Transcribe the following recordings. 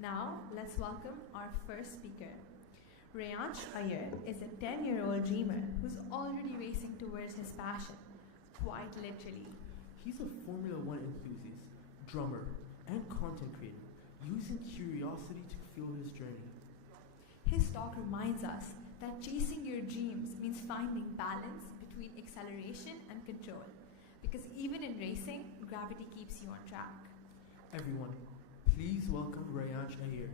Now, let's welcome our first speaker. Rayansh Iyer is a 10-year-old dreamer who's already racing towards his passion, quite literally. He's a Formula One enthusiast, drummer, and content creator, using curiosity to fuel his journey. His talk reminds us that chasing your dreams means finding balance between acceleration and control, because even in racing, gravity keeps you on track. Everyone, please welcome Rayansh Iyer.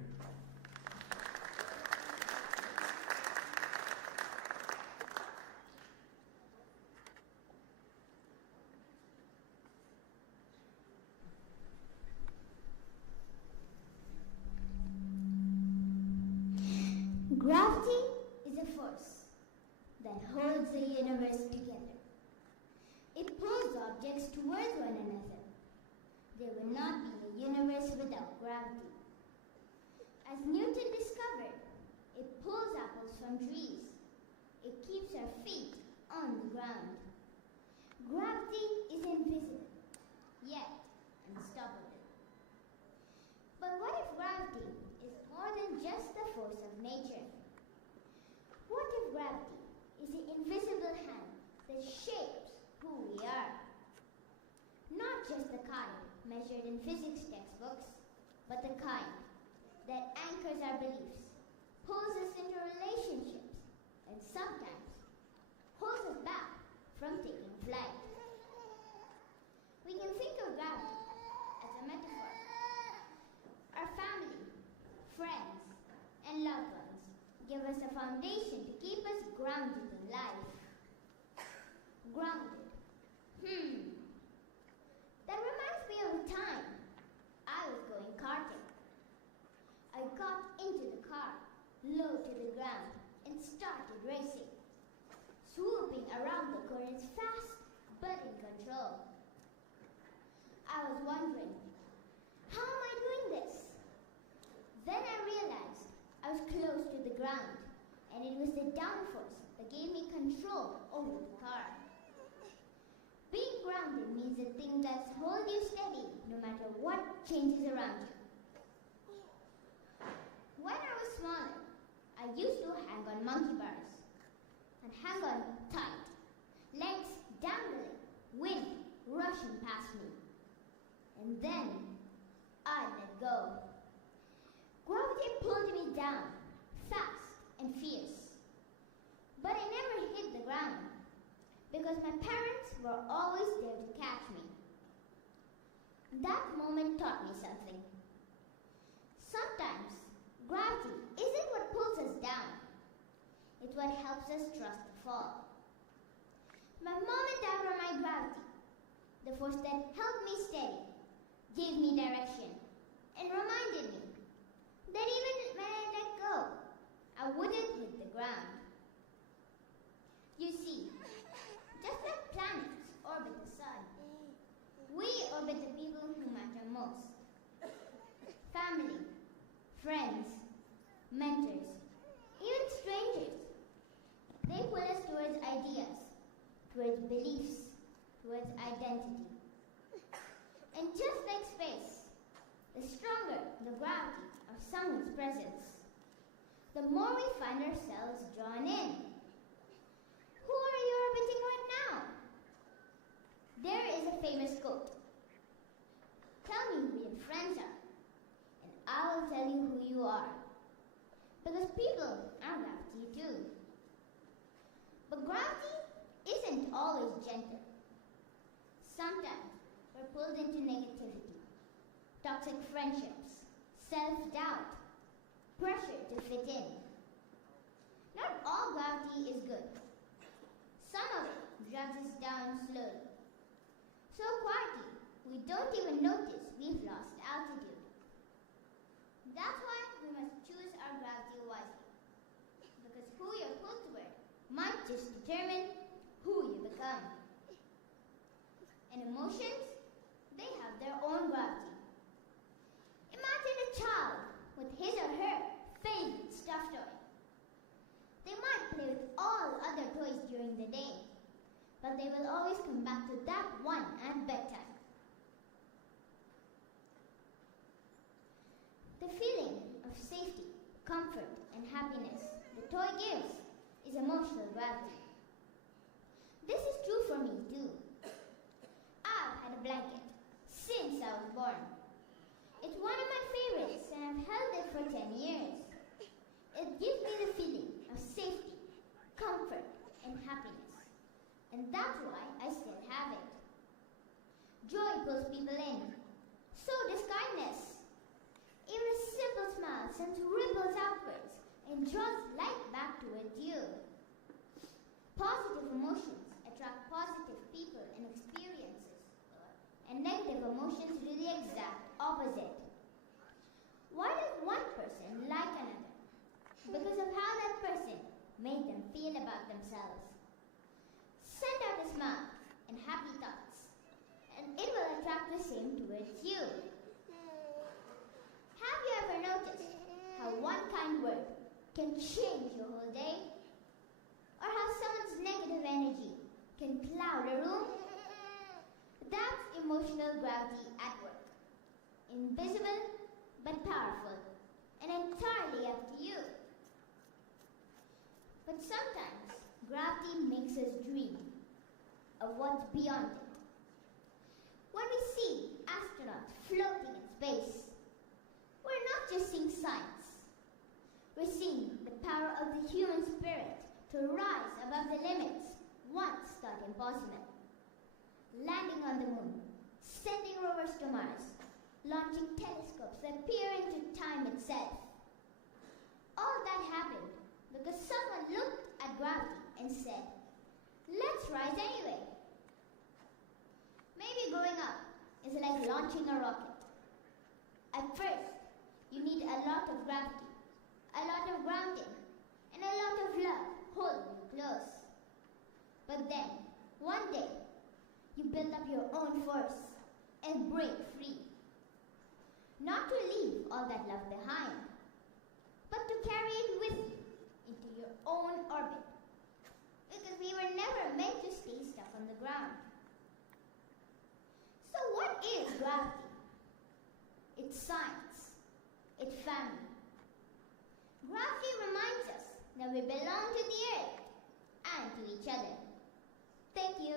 Gravity is a force that holds the universe together. It pulls objects towards one another. There would not be a universe without gravity. As Newton discovered, it pulls apples from trees. It keeps our feet on the ground. Gravity is invisible, yet unstoppable. But what if gravity is more than just the force of nature? What if gravity is the invisible hand that shapes who we are? Not just the kind measured in physics textbooks, but the kind that anchors our beliefs, pulls us into relationships, and sometimes holds us back from taking flight. We can think of gravity as a metaphor. Our family, friends, and loved ones give us a foundation to keep us grounded in life. Grounded. That reminds me of a time I was going karting. I got into the car, low to the ground, and started racing, swooping around the corners fast but in control. I was wondering, how am I doing this? Then I realized I was close to the ground, and it was the downforce that gave me control over the car. Being grounded means the thing that's hold you steady no matter what changes around you. When I was smaller, I used to hang on monkey bars and hang on tight, legs dangling, wind rushing past me. And then I let go. Gravity pulled me down, fast and fierce. But I never hit the ground, because my parents were always there to catch me. That moment taught me something. Sometimes, gravity isn't what pulls us down. It's what helps us trust the fall. My mom and dad were my gravity, the force that held me steady, gave me direction, and reminded me that even when I let go, I wouldn't hit the ground. You see, just like planets orbit the sun, we orbit the people who matter most. Family, friends, mentors, even strangers. They pull us towards ideas, towards beliefs, towards identity. And just like space, the stronger the gravity of someone's presence, the more we find ourselves drawn in. Who are you orbiting right now? There is a famous quote. Tell me who your friends are, and I will tell you who you are. Because people are gravity too. But gravity isn't always gentle. Sometimes we're pulled into negativity, toxic friendships, self-doubt, pressure to fit in. Not all gravity is good. Some of it drags us down slowly. So quietly, we don't even notice we've lost altitude. That's why we must choose our gravity wisely. Because who you're pulled toward might just determine who you become. And emotions, they have their own gravity. Imagine a child with his or her favorite stuffed toy. They might play with all other toys during the day, but they will always come back to that one at bedtime. The feeling of safety, comfort, and happiness the toy gives is emotional gravity. This is true for me too. I've had a blanket since I was born. It's one of my favorites and I've held it for 10 years. It gives me the feeling of safety, comfort, and happiness. And that's why I still have it. Joy pulls people in. So does kindness. Even a simple smile sends ripples outwards and draws light back towards you. Positive emotions attract positive people and experiences, and negative emotions do the exact opposite. Why does one person like another? Because of how that person made them feel about themselves. Send out a smile and happy thoughts, and it will attract the same towards you. Have you ever noticed how one kind word can change your whole day? Or how someone's negative energy can cloud a room? That's emotional gravity at work. Invisible but powerful, and entirely up to you. But sometimes gravity makes us dream of what's beyond it. When we see astronauts floating in space, we're not just seeing science. We're seeing the power of the human spirit to rise above the limits once thought impossible. Landing on the moon, sending rovers to Mars, launching telescopes that peer into time itself. All that happened because someone looked at gravity and said, let's rise anyway. Maybe growing up is like launching a rocket. At first, you need a lot of gravity, a lot of grounding, and a lot of love holding you close. But then, one day, you build up your own force and break free. Not to leave all that love behind, but to carry it with you into your own orbit. Because we were never meant to stay stuck on the ground. So what is gravity? It's science. It's family. Gravity reminds us that we belong to the earth and to each other. Thank you.